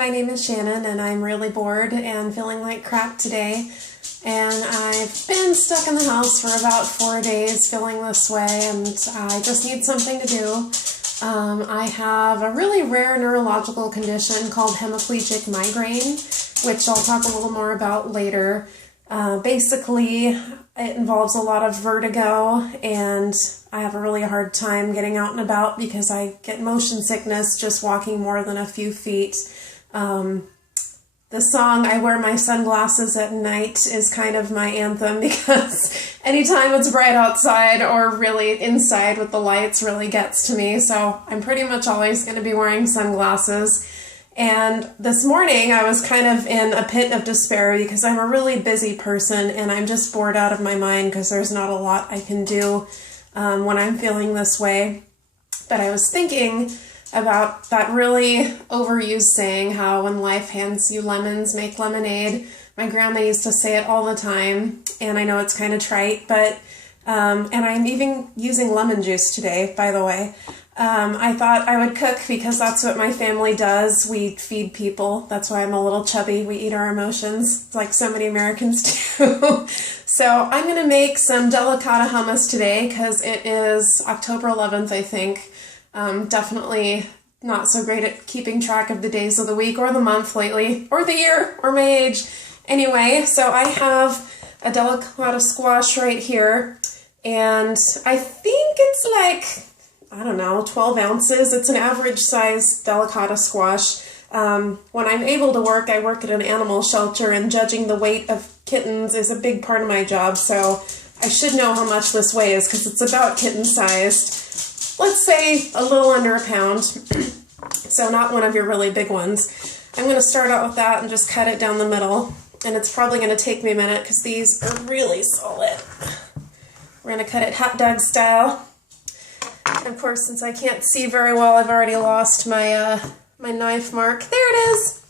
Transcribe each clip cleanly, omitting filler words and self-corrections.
My name is Shannon and I'm really bored and feeling like crap today. And I've been stuck in the house for about 4 days feeling this way and I just need something to do. I have a really rare neurological condition called hemiplegic migraine, which I'll talk a little more about later. Basically, it involves a lot of vertigo and I have a really hard time getting out and about because I get motion sickness just walking more than a few feet. The song "I Wear My Sunglasses at Night" is kind of my anthem because anytime it's bright outside or really inside with the lights really gets to me. So I'm pretty much always going to be wearing sunglasses. And this morning I was kind of in a pit of despair because I'm a really busy person and I'm just bored out of my mind because there's not a lot I can do when I'm feeling this way. But I was thinking about that really overused saying, how when life hands you lemons, make lemonade. My grandma used to say it all the time, and I know it's kind of trite, but, and I'm even using lemon juice today, by the way. I thought I would cook because that's what my family does. We feed people. That's why I'm a little chubby. We eat our emotions, like so many Americans do. So I'm going to make some delicatta hummus today because it is October 11th, I think. Definitely not so great at keeping track of the days of the week or the month lately, or the year, or my age. Anyway, so I have a delicatta squash right here, and I think it's like, I don't know, 12 ounces. It's an average size delicatta squash. When I'm able to work, I work at an animal shelter, and judging the weight of kittens is a big part of my job, so I should know how much this weighs because it's about kitten-sized. Let's say a little under a pound, so not one of your really big ones. I'm going to start out with that and just cut it down the middle, and it's probably going to take me a minute because these are really solid. We're going to cut it hot dog style. And of course, since I can't see very well, I've already lost my my knife mark. There it is.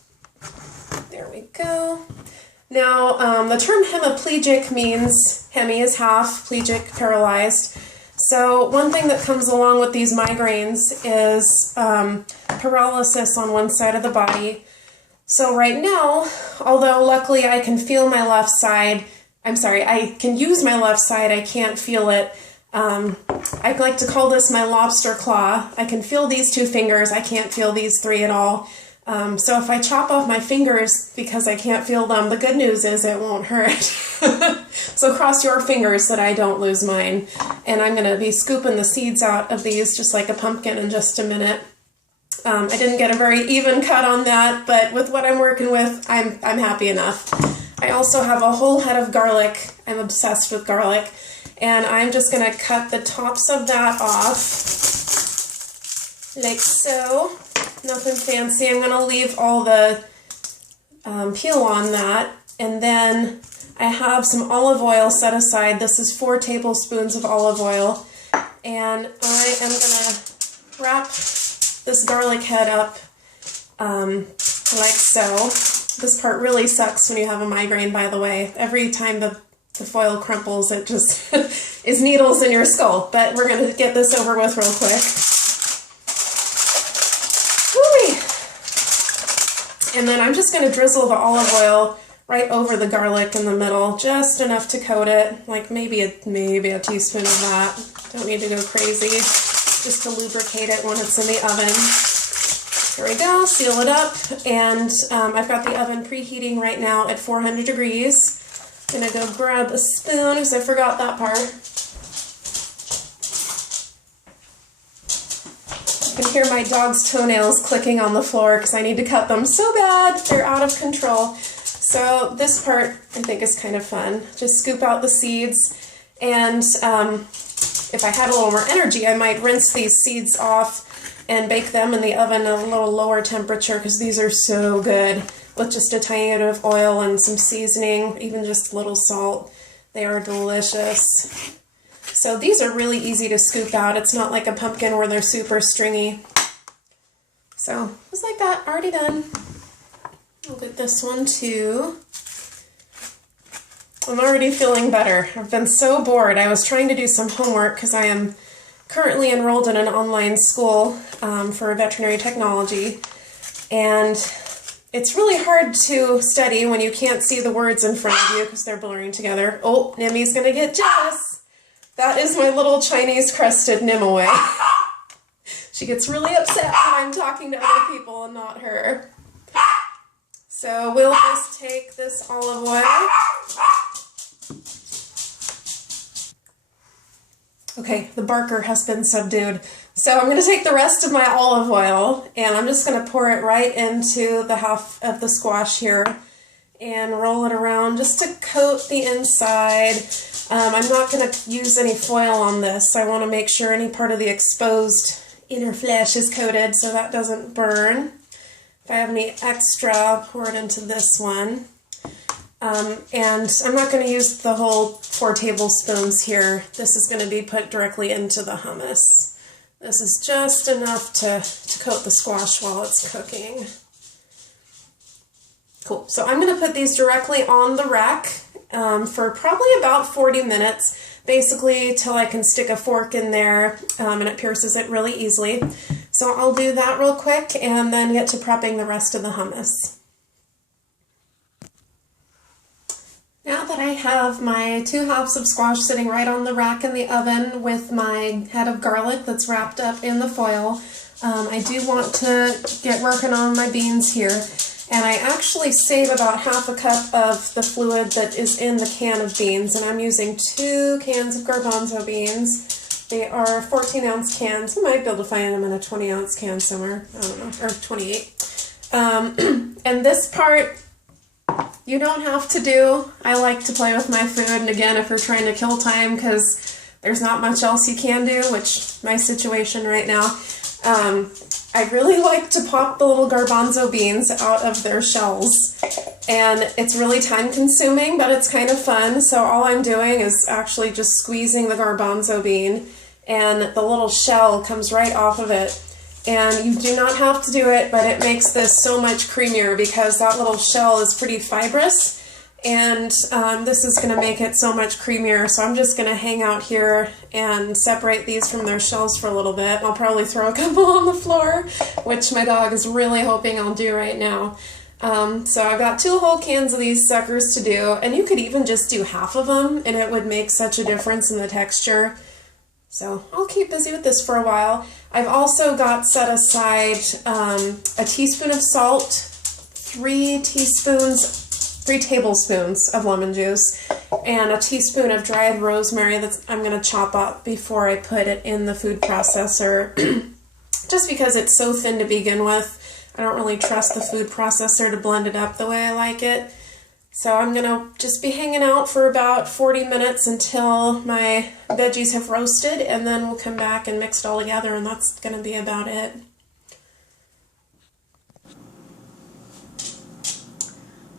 There we go. Now, the term hemiplegic means hemi is half, plegic, paralyzed. So one thing that comes along with these migraines is paralysis on one side of the body. So right now, although luckily I can feel my left side, I can use my left side, I can't feel it. I like to call this my lobster claw. I can feel these two fingers, I can't feel these three at all. So if I chop off my fingers because I can't feel them, the good news is it won't hurt. So cross your fingers that I don't lose mine. And I'm going to be scooping the seeds out of these just like a pumpkin in just a minute. I didn't get a very even cut on that, but with what I'm working with, I'm happy enough. I also have a whole head of garlic. I'm obsessed with garlic. And I'm just going to cut the tops of that off like so. Nothing fancy. I'm going to leave all the peel on that. And then I have some olive oil set aside. This is 4 tablespoons of olive oil. And I am going to wrap this garlic head up like so. This part really sucks when you have a migraine, by the way. Every time the foil crumples, it just is needles in your skull. But we're going to get this over with real quick. And then I'm just going to drizzle the olive oil right over the garlic in the middle, just enough to coat it, like maybe a teaspoon of that. Don't need to go crazy, just to lubricate it when it's in the oven. Here we go, seal it up, and I've got the oven preheating right now at 400 degrees. I'm going to go grab a spoon because I forgot that part. I can hear my dog's toenails clicking on the floor because I need to cut them so bad. They're out of control. So this part I think is kind of fun. Just scoop out the seeds, and if I had a little more energy, I might rinse these seeds off and bake them in the oven at a little lower temperature because these are so good with just a tiny bit of oil and some seasoning, even just a little salt. They are delicious. So these are really easy to scoop out. It's not like a pumpkin where they're super stringy. So just like that, already done. I'll get this one too. I'm already feeling better. I've been so bored. I was trying to do some homework because I am currently enrolled in an online school for veterinary technology. And It's really hard to study when you can't see the words in front of you because they're blurring together. Oh, Nimmy's gonna get jealous. That is my little Chinese crested Nimue. She gets really upset when I'm talking to other people and not her. So we'll just take this olive oil. Okay, the barker has been subdued. So I'm going to take the rest of my olive oil and I'm just going to pour it right into the half of the squash here and roll it around just to coat the inside. I'm not going to use any foil on this. I want to make sure any part of the exposed inner flesh is coated so that doesn't burn. If I have any extra, I'll pour it into this one. And I'm not going to use the whole 4 tablespoons here. This is going to be put directly into the hummus. This is just enough to coat the squash while it's cooking. Cool. So I'm going to put these directly on the rack for probably about 40 minutes, basically till I can stick a fork in there and it pierces it really easily. So I'll do that real quick and then get to prepping the rest of the hummus. Now that I have my 2 halves of squash sitting right on the rack in the oven with my head of garlic that's wrapped up in the foil, I do want to get working on my beans here. And I actually save about half a cup of the fluid that is in the can of beans, and I'm using 2 cans of garbanzo beans. They are 14-ounce cans. You might be able to find them in a 20-ounce can somewhere. I don't know, or 28. And this part, you don't have to do. I like to play with my food, and again, if you're trying to kill time because there's not much else you can do, which my situation right now, I really like to pop the little garbanzo beans out of their shells, and it's really time consuming, but it's kind of fun. So all I'm doing is actually just squeezing the garbanzo bean, and the little shell comes right off of it. And you do not have to do it, but it makes this so much creamier because that little shell is pretty fibrous, and this is going to make it so much creamier. So I'm just going to hang out here and separate these from their shells for a little bit. I'll probably throw a couple on the floor, which my dog is really hoping I'll do right now. So I've got 2 whole cans of these suckers to do, and you could even just do half of them and it would make such a difference in the texture. So I'll keep busy with this for a while. I've also got set aside a teaspoon of salt, 3 tablespoons of lemon juice, and a teaspoon of dried rosemary that I'm going to chop up before I put it in the food processor. Just because it's so thin to begin with, I don't really trust the food processor to blend it up the way I like it. So I'm going to just be hanging out for about 40 minutes until my veggies have roasted, and then we'll come back and mix it all together, and that's going to be about it.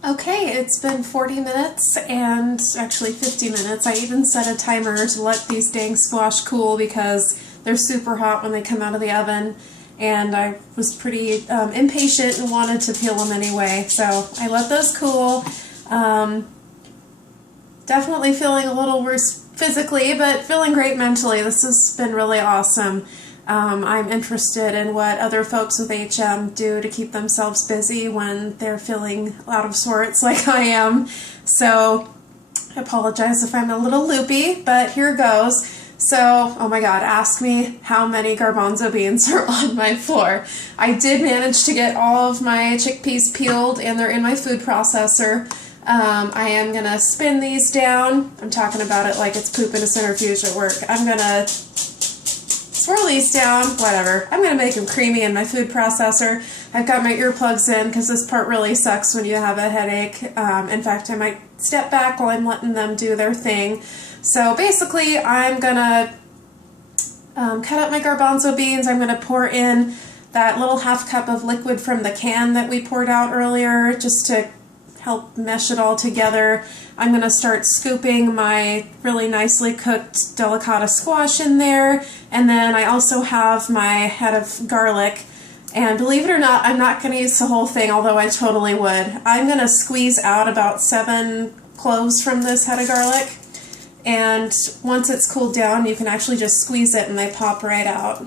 Okay, it's been 40 minutes, and actually 50 minutes. I even set a timer to let these dang squash cool because they're super hot when they come out of the oven, and I was pretty impatient and wanted to peel them anyway, so I let those cool. Definitely feeling a little worse physically, but feeling great mentally. This has been really awesome. I'm interested in what other folks with HM do to keep themselves busy when they're feeling out of sorts like I am. So I apologize if I'm a little loopy, but here goes. So, oh my God, ask me how many garbanzo beans are on my floor. I did manage to get all of my chickpeas peeled, and they're in my food processor. I am going to spin these down. I'm talking about it like it's poop in a centrifuge at work. I'm going to swirl these down, whatever. I'm going to make them creamy in my food processor. I've got my earplugs in because this part really sucks when you have a headache. In fact, I might step back while I'm letting them do their thing. So basically, I'm going to cut up my garbanzo beans. I'm going to pour in that little half cup of liquid from the can that we poured out earlier just to help mesh it all together. I'm going to start scooping my really nicely cooked delicatta squash in there, and then I also have my head of garlic, and believe it or not, I'm not going to use the whole thing, although I totally would. I'm going to squeeze out about 7 cloves from this head of garlic, and once it's cooled down, you can actually just squeeze it and they pop right out.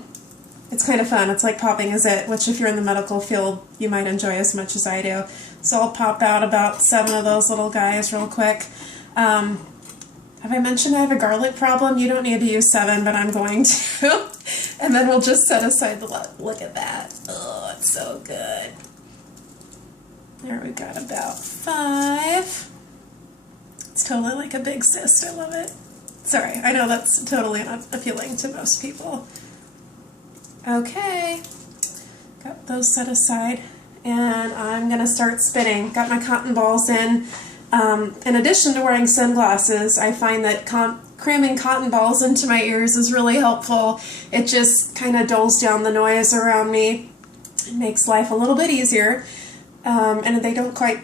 It's kind of fun. It's like popping a zit, which if you're in the medical field, you might enjoy as much as I do. So I'll pop out about 7 of those little guys real quick. Have I mentioned I have a garlic problem? You don't need to use 7, but I'm going to. And then we'll just set aside the look at that. Oh, it's so good. There we got about 5. It's totally like a big cyst. I love it. Sorry, I know that's totally not appealing to most people. Okay, got those set aside, and I'm going to start spinning. Got my cotton balls in. In addition to wearing sunglasses, I find that cramming cotton balls into my ears is really helpful. It just kind of dulls down the noise around me. It makes life a little bit easier, and they don't quite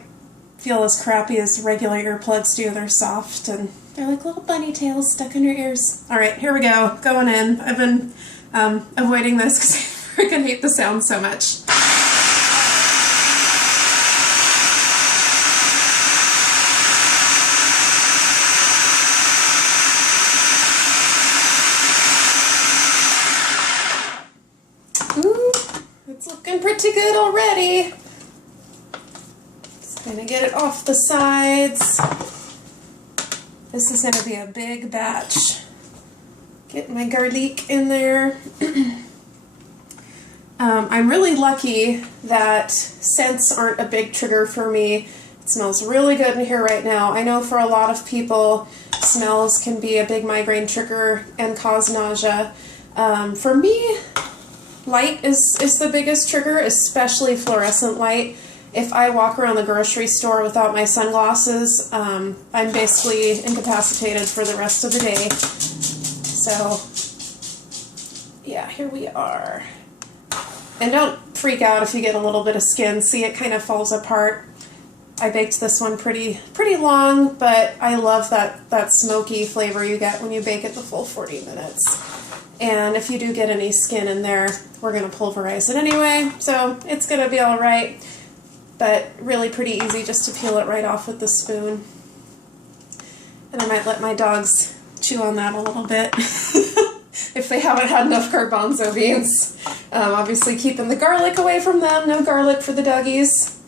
feel as crappy as regular earplugs do. They're soft, and they're like little bunny tails stuck in your ears. All right, here we go, going in. I've been avoiding this because I freaking hate the sound so much. Ooh, it's looking pretty good already. Just gonna get it off the sides. This is gonna be a big batch. Get my garlic in there. I'm really lucky that scents aren't a big trigger for me. It smells really good in here right now. I know for a lot of people, smells can be a big migraine trigger and cause nausea. For me, light is the biggest trigger, especially fluorescent light. If I walk around the grocery store without my sunglasses, I'm basically incapacitated for the rest of the day. So, yeah, here we are. And don't freak out if you get a little bit of skin. See, it kind of falls apart. I baked this one pretty long, but I love that smoky flavor you get when you bake it the full 40 minutes. And if you do get any skin in there, we're going to pulverize it anyway, so it's going to be all right. But really pretty easy just to peel it right off with the spoon. And I might let my dogs chew on that a little bit if they haven't had enough garbanzo beans. Obviously keeping the garlic away from them. No garlic for the doggies.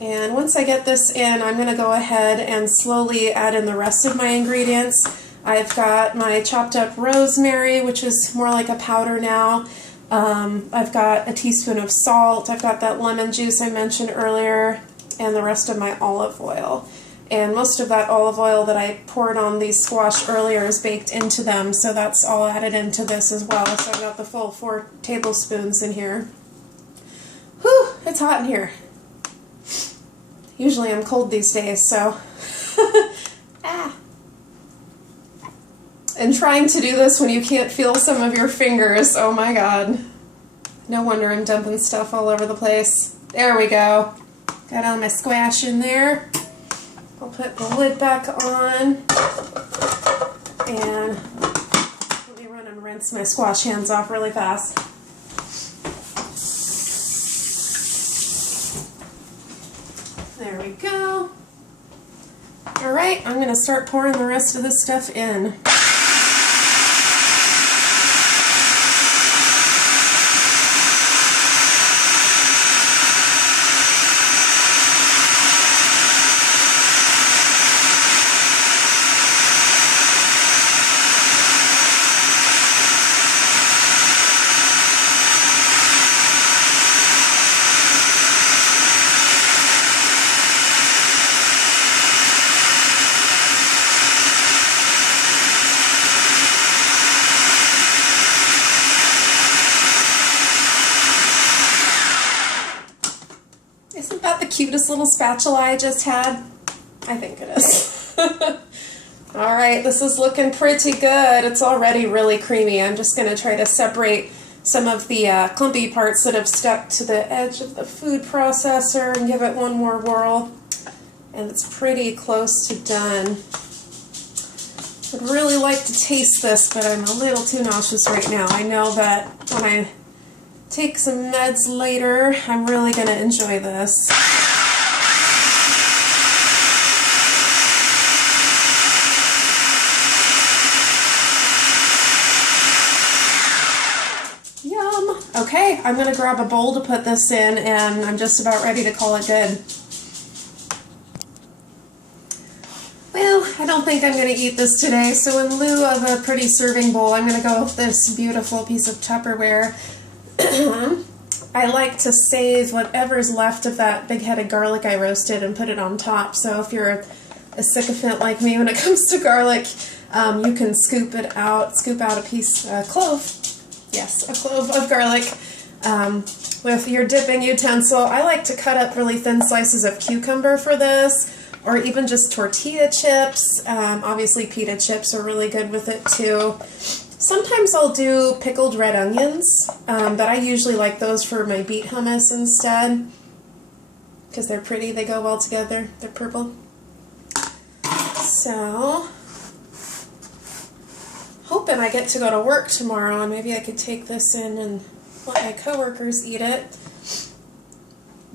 And once I get this in, I'm going to go ahead and slowly add in the rest of my ingredients. I've got my chopped up rosemary, which is more like a powder now. I've got a teaspoon of salt. I've got that lemon juice I mentioned earlier, and the rest of my olive oil. And most of that olive oil that I poured on the squash earlier is baked into them, so that's all added into this as well. So I've got the full 4 tablespoons in here. Whew, it's hot in here. Usually I'm cold these days, so... ah. And trying to do this when you can't feel some of your fingers, oh my god. No wonder I'm dumping stuff all over the place. There we go. Got all my squash in there. I'll put the lid back on, and let me run and rinse my squash hands off really fast. There we go. Alright, I'm going to start pouring the rest of this stuff in. Isn't that the cutest little spatula I just had? I think it is. Alright, this is looking pretty good. It's already really creamy. I'm just going to try to separate some of the clumpy parts that have stuck to the edge of the food processor and give it one more whirl. And it's pretty close to done. I'd really like to taste this, but I'm a little too nauseous right now. I know that when I take some meds later, I'm really going to enjoy this. Okay, I'm going to grab a bowl to put this in, and I'm just about ready to call it good. Well, I don't think I'm going to eat this today, so in lieu of a pretty serving bowl, I'm going to go with this beautiful piece of Tupperware. I like to save whatever's left of that big head of garlic I roasted and put it on top, so if you're a sycophant like me when it comes to garlic, you can scoop out a clove. Yes, a clove of garlic with your dipping utensil. I like to cut up really thin slices of cucumber for this, or even just tortilla chips. Obviously pita chips are really good with it too. Sometimes I'll do pickled red onions, but I usually like those for my beet hummus instead, because they're pretty, they go well together, they're purple. So, hoping I get to go to work tomorrow, and maybe I could take this in and let my coworkers eat it.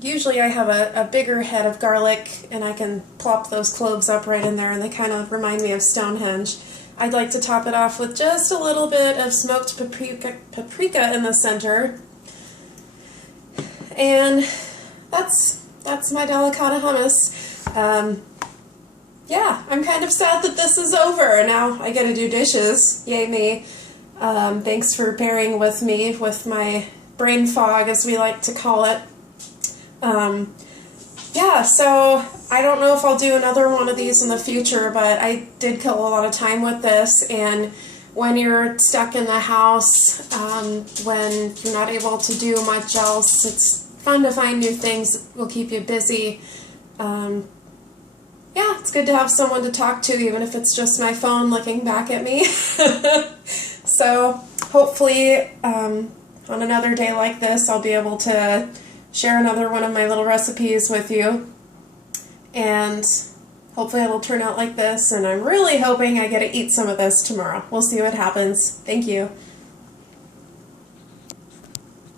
Usually I have a bigger head of garlic, and I can plop those cloves up right in there, and they kind of remind me of Stonehenge. I'd like to top it off with just a little bit of smoked paprika in the center. And that's my delicatta hummus. Yeah, I'm kind of sad that this is over. Now I get to do dishes. Yay me. Thanks for bearing with me with my brain fog, as we like to call it. Yeah, so I don't know if I'll do another one of these in the future, but I did kill a lot of time with this, and when you're stuck in the house, when you're not able to do much else, it's fun to find new things that will keep you busy. Yeah, it's good to have someone to talk to, even if it's just my phone looking back at me. So hopefully on another day like this, I'll be able to share another one of my little recipes with you, and hopefully it'll turn out like this, and I'm really hoping I get to eat some of this tomorrow. We'll see what happens. Thank you.